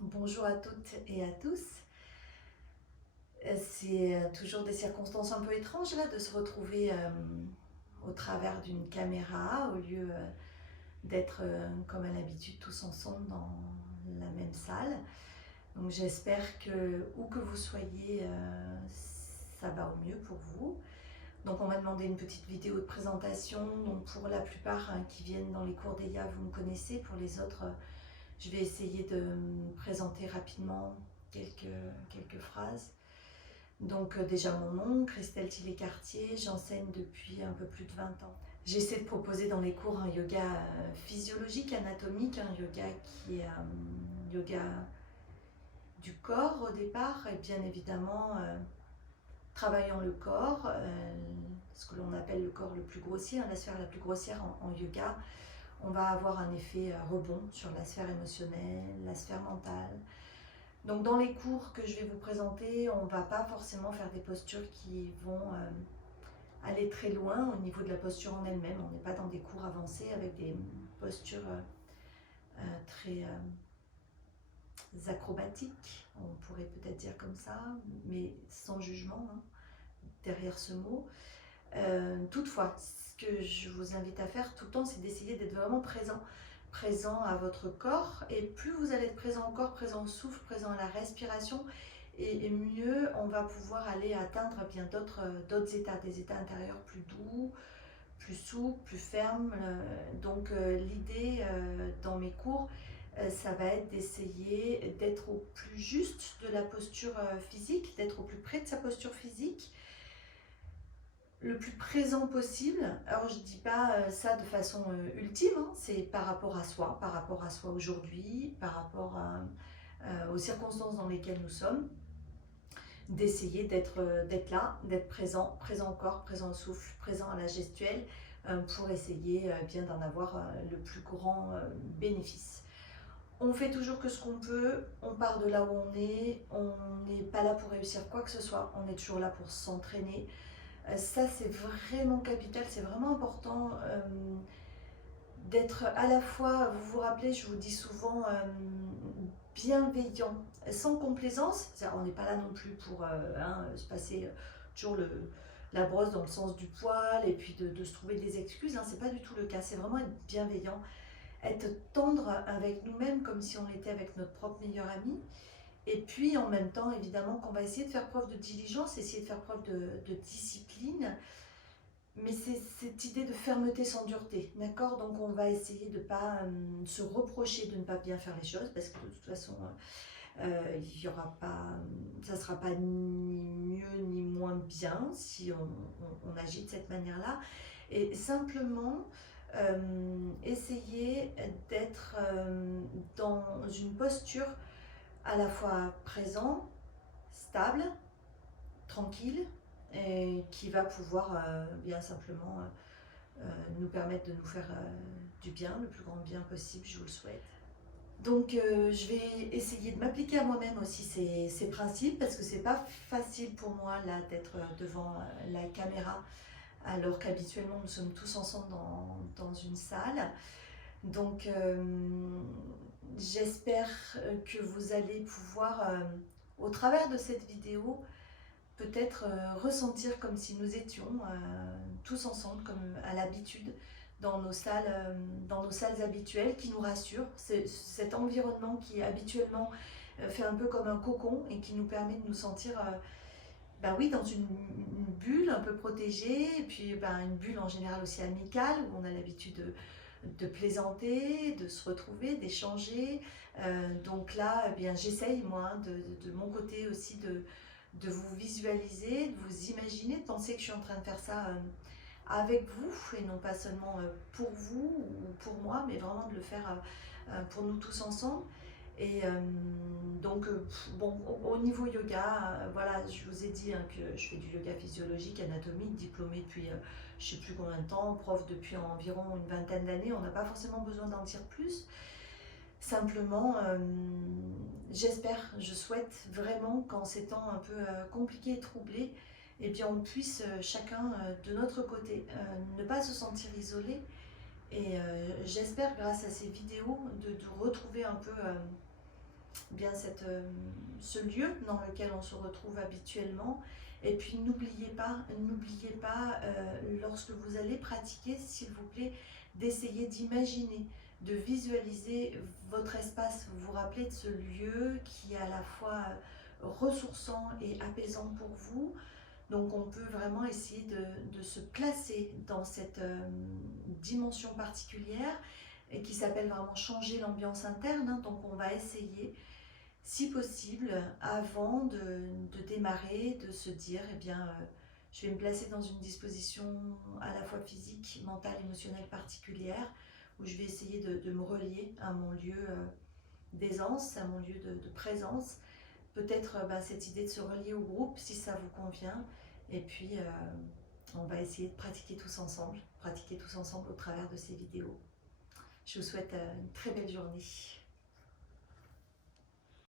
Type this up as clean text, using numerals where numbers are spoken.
Bonjour à toutes et à tous. C'est toujours des circonstances un peu étranges là de se retrouver au travers d'une caméra au lieu d'être comme à l'habitude tous ensemble dans la même salle. Donc j'espère que où que vous soyez, ça va au mieux pour vous. Donc on m'a demandé une petite vidéo de présentation. Donc pour la plupart qui viennent dans les cours d'EIA, vous me connaissez. Pour les autres, je vais essayer de me présenter rapidement quelques phrases. Donc déjà mon nom, Christelle Tillet-Cartier, j'enseigne depuis un peu plus de 20 ans. J'essaie de proposer dans les cours un yoga physiologique, anatomique, un yoga qui est un yoga du corps au départ, et bien évidemment travaillant le corps, ce que l'on appelle le corps le plus grossier, la sphère la plus grossière en yoga. On va avoir un effet rebond sur la sphère émotionnelle, la sphère mentale. Donc dans les cours que je vais vous présenter, on ne va pas forcément faire des postures qui vont aller très loin au niveau de la posture en elle-même. On n'est pas dans des cours avancés avec des postures très acrobatiques, on pourrait peut-être dire comme ça, mais sans jugement derrière ce mot. Toutefois, ce que je vous invite à faire tout le temps, c'est d'essayer d'être vraiment présent à votre corps, et plus vous allez être présent au corps, présent au souffle, présent à la respiration, et mieux on va pouvoir aller atteindre bien d'autres états, des états intérieurs plus doux, plus souples, plus fermes. Donc l'idée dans mes cours, ça va être d'essayer d'être au plus juste de la posture physique, d'être au plus près de sa posture physique, le plus présent possible. Alors je ne dis pas ça de façon ultime, c'est par rapport à soi aujourd'hui, par rapport aux circonstances dans lesquelles nous sommes, d'essayer d'être là, d'être présent au corps, présent au souffle, présent à la gestuelle, pour essayer bien d'en avoir le plus grand bénéfice. On fait toujours que ce qu'on peut, on part de là où on n'est pas là pour réussir quoi que ce soit, on est toujours là pour s'entraîner. Ça c'est vraiment capital, c'est vraiment important d'être à la fois, vous vous rappelez, je vous dis souvent, bienveillant, sans complaisance. On n'est pas là non plus pour se passer toujours la brosse dans le sens du poil et puis de se trouver des excuses, c'est pas du tout le cas, c'est vraiment être bienveillant, être tendre avec nous-mêmes comme si on était avec notre propre meilleur ami. Et puis en même temps, évidemment, qu'on va essayer de faire preuve de diligence, essayer de faire preuve de discipline, mais c'est cette idée de fermeté sans dureté, d'accord? Donc on va essayer de ne pas se reprocher de ne pas bien faire les choses, parce que de toute façon, il y aura pas, ça ne sera pas ni mieux ni moins bien si on agit de cette manière-là. Et simplement essayer d'être dans une posture à la fois présent, stable, tranquille, et qui va pouvoir bien simplement nous permettre de nous faire du bien, le plus grand bien possible, je vous le souhaite. Donc je vais essayer de m'appliquer à moi-même aussi ces principes, parce que c'est pas facile pour moi là d'être devant la caméra alors qu'habituellement nous sommes tous ensemble dans une salle. Donc j'espère que vous allez pouvoir au travers de cette vidéo peut-être ressentir comme si nous étions tous ensemble, comme à l'habitude, dans nos salles habituelles, qui nous rassurent. C'est cet environnement qui habituellement fait un peu comme un cocon et qui nous permet de nous sentir oui, dans une bulle un peu protégée, et puis une bulle en général aussi amicale, où on a l'habitude de plaisanter, de se retrouver, d'échanger. Donc là, j'essaye moi de mon côté aussi de vous visualiser, de vous imaginer, de penser que je suis en train de faire ça avec vous, et non pas seulement pour vous ou pour moi, mais vraiment de le faire pour nous tous ensemble. Et donc, au niveau yoga, voilà, je vous ai dit que je fais du yoga physiologique, anatomique, diplômée depuis je ne sais plus combien de temps, prof depuis environ une vingtaine d'années. On n'a pas forcément besoin d'en dire plus. Simplement, j'espère, je souhaite vraiment qu'en ces temps un peu compliqués et troublés, eh bien, on puisse chacun de notre côté ne pas se sentir isolé. Et j'espère, grâce à ces vidéos, de retrouver un peu bien ce lieu dans lequel on se retrouve habituellement. Et puis n'oubliez pas, lorsque vous allez pratiquer, s'il vous plaît, d'essayer d'imaginer, de visualiser votre espace. Vous vous rappelez de ce lieu qui est à la fois ressourçant et apaisant pour vous. Donc on peut vraiment essayer de se placer dans cette dimension particulière et qui s'appelle vraiment changer l'ambiance interne. Hein. Donc on va essayer, si possible, avant de démarrer, de se dire, eh bien, je vais me placer dans une disposition à la fois physique, mentale, émotionnelle particulière, où je vais essayer de me relier à mon lieu d'aisance, à mon lieu de présence. Peut-être cette idée de se relier au groupe, si ça vous convient. Et puis, on va essayer de pratiquer tous ensemble au travers de ces vidéos. Je vous souhaite une très belle journée.